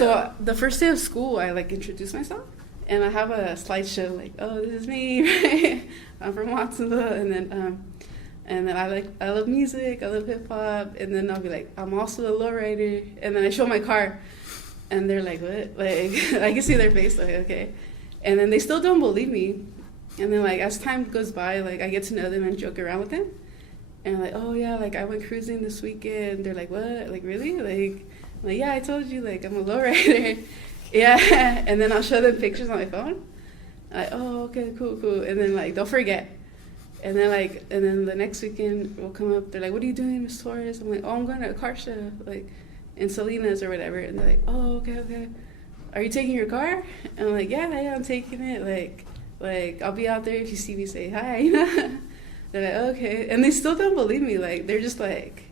So the first day of school, I like introduce myself, and I have a slideshow like, oh, this is me, right? I'm from Watsonville, and then I love music, I love hip hop, and then I'll be like, I'm also a lowrider, and then I show my car, and they're like, what? Like, I can see their face, like, okay, and then they still don't believe me, and then like as time goes by, like I get to know them and joke around with them, and I'm like, oh yeah, like I went cruising this weekend. They're like, what? Like really? Like yeah, I told you, like I'm a lowrider. Yeah, and then I'll show them pictures on my phone. Like, oh okay, cool, and then like they'll forget. And then the next weekend will come up. They're like, "What are you doing, Miss Torres?" I'm like, "Oh, I'm going to a car show, like in Salinas or whatever." And they're like, "Oh, okay. Are you taking your car?" And I'm like, "Yeah, I'm taking it. Like I'll be out there if you see me. Say hi." You know? They're like, "Okay," and they still don't believe me. Like they're just like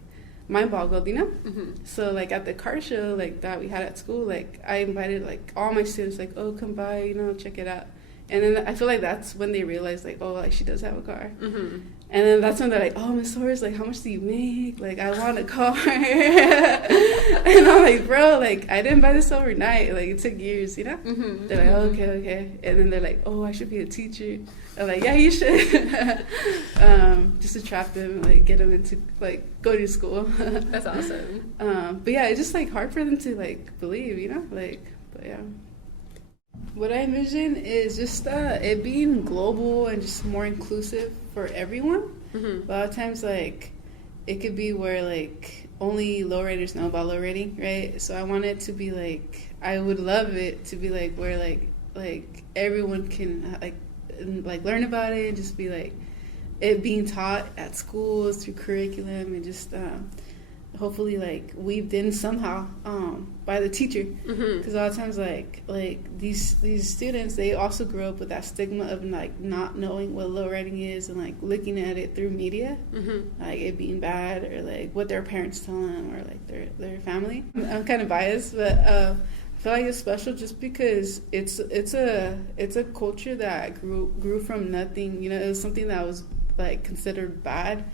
mind boggled, you know. Mm-hmm. So like at the car show like that we had at school, like I invited like all my students, like, "Oh, come by, you know, check it out." And then I feel like that's when they realize, like, oh, like, she does have a car. Mm-hmm. And then that's when they're like, oh, Miss Torres, like, how much do you make? Like, I want a car. And I'm like, bro, like, I didn't buy this overnight. Like, it took years, you know? Mm-hmm. They're like, oh, okay. And then they're like, oh, I should be a teacher. I'm like, yeah, you should. Just to trap them, like, get them into, like, go to school. That's awesome. But, yeah, it's just, like, hard for them to, like, believe, you know? Like, but, yeah. What I envision is just it being global and just more inclusive for everyone. Mm-hmm. A lot of times, like, it could be where, like, only lowriders know about lowriding, right? So I want it to be, like, I would love it to be, like, where, like everyone can, like learn about it and just be, like, it being taught at schools through curriculum and just hopefully like weaved in somehow by the teacher, because a lot of times like these students, they also grow up with that stigma of like not knowing what lowriding is and like looking at it through media, like it being bad or like what their parents tell them or like their family. I'm kind of biased, but I feel like it's special just because it's a culture that grew from nothing. You know, it was something that was like considered bad,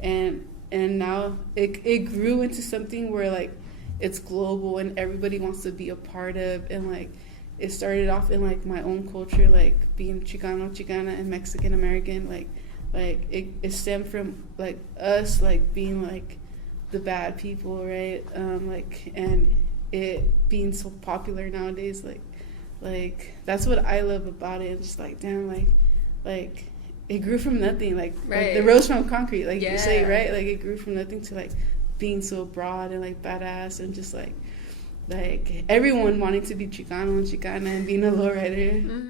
and now it grew into something where like it's global and everybody wants to be a part of. And like it started off in like my own culture, like being Chicana and Mexican American, like it stemmed from like us like being like the bad people, right? Like, and it being so popular nowadays, like that's what I love about it. And just like, damn, like it grew from nothing, like the rose from concrete, like you say, right? Like it grew from nothing to like being so broad and like badass and just like everyone wanting to be Chicano and Chicana and being a lowrider. Mm-hmm.